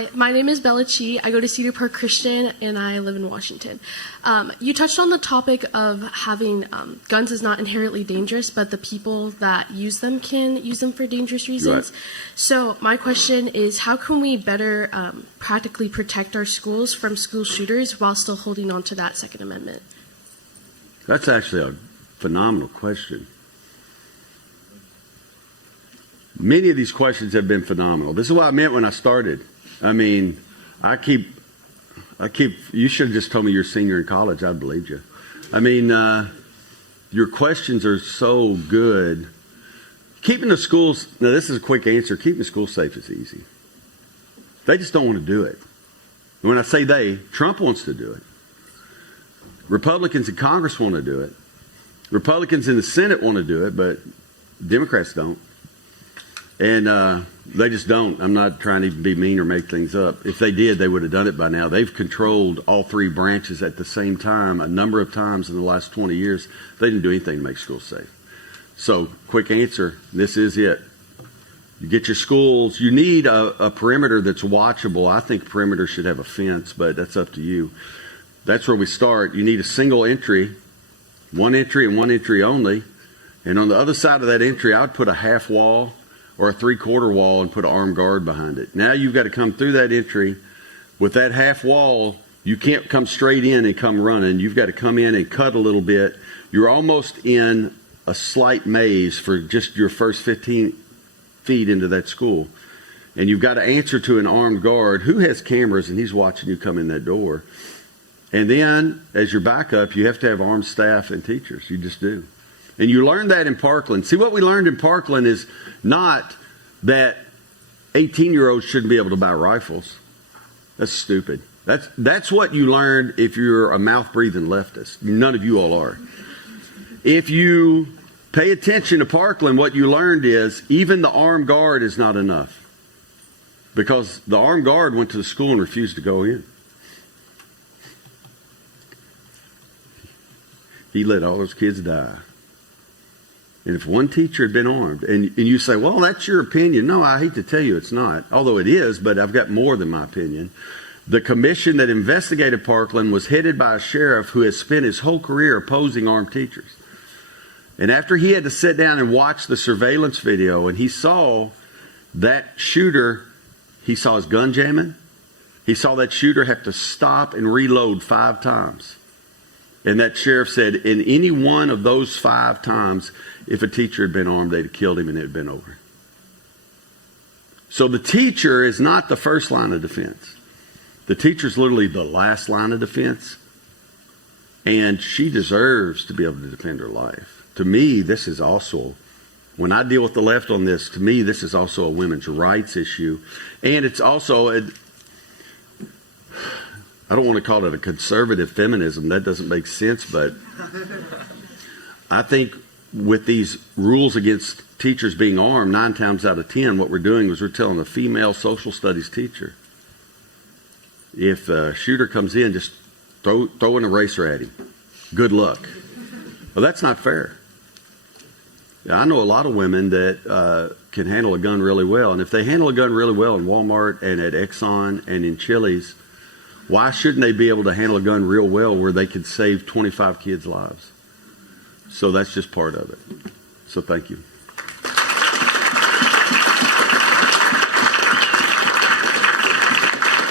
Hi, my name is Bella Chi. I go to Cedar Park Christian, and I live in Washington. You touched on the topic of having guns is not inherently dangerous, but the people that use them can use them for dangerous reasons. Right. So my question is, how can we better practically protect our schools from school shooters while still holding on to that Second Amendment? That's actually a phenomenal question. Many of these questions have been phenomenal. This is what I meant when I started. I mean, you should have just told me you're a senior in college. I'd believe you. I mean, your questions are so good. Keeping the schools, now this is a quick answer, keeping the schools safe is easy. They just don't want to do it. And when I say they, Trump wants to do it. Republicans in Congress want to do it. Republicans in the Senate want to do it, but Democrats don't. And they just don't. I'm not trying to even be mean or make things up. If they did, they would have done it by now. They've controlled all three branches at the same time a number of times in the last 20 years. They didn't do anything to make schools safe. So, quick answer, this is it. You get your schools. You need a perimeter that's watchable. I think perimeter should have a fence, but that's up to you. That's where we start. You need a single entry, one entry and one entry only. And on the other side of that entry, I would put a half wall or a three-quarter wall and put an armed guard behind it. Now you've got to come through that entry. With that half wall, you can't come straight in and come running. You've got to come in and cut a little bit. You're almost in a slight maze for just your first 15 feet into that school. And you've got to answer to an armed guard who has cameras, and he's watching you come in that door. And then, as your backup, you have to have armed staff and teachers. You just do. And you learn that in Parkland. See, what we learned in Parkland is not that 18-year-olds shouldn't be able to buy rifles. That's stupid. That's what you learned if you're a mouth-breathing leftist. None of you all are. If you pay attention to Parkland, what you learned is even the armed guard is not enough. Because the armed guard went to the school and refused to go in. He let all those kids die. And if one teacher had been armed, and you say, well, that's your opinion. No, I hate to tell you it's not. Although it is, but I've got more than my opinion. The commission that investigated Parkland was headed by a sheriff who has spent his whole career opposing armed teachers. And after he had to sit down and watch the surveillance video, and he saw that shooter, he saw his gun jamming. He saw that shooter have to stop and reload 5 times. And that sheriff said, in any one of those 5 times, if a teacher had been armed, they'd have killed him and it had been over. So the teacher is not the first line of defense. The teacher's literally the last line of defense. And she deserves to be able to defend her life. To me, this is also, when I deal with the left on this, to me, this is also a women's rights issue. And it's also I don't want to call it a conservative feminism. That doesn't make sense. But I think with these rules against teachers being armed, 9 times out of 10, what we're doing is we're telling a female social studies teacher, if a shooter comes in, just throw an eraser at him. Good luck. Well, that's not fair. I know a lot of women that can handle a gun really well. And if they handle a gun really well in Walmart and at Exxon and in Chili's, why shouldn't they be able to handle a gun real well where they could save 25 kids' lives? So that's just part of it. So thank you.